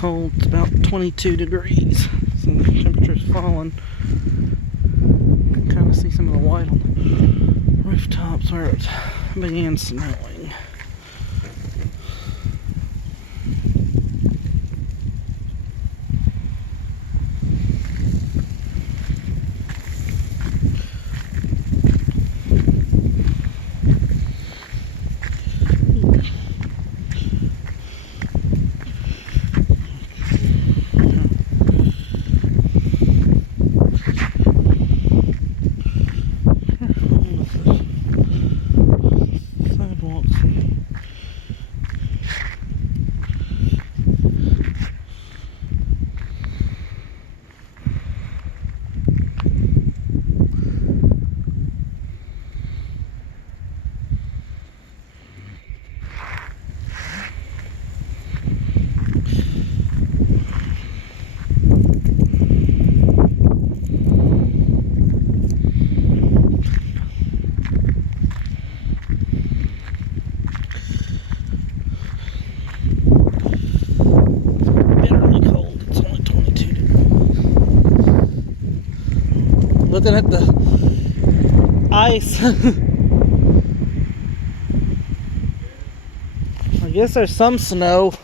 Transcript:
cold. It's about 22 degrees. So the temperature's falling. You can kind of see some of the white on the rooftops where it began snowing. Looking at the ice. I guess there's some snow.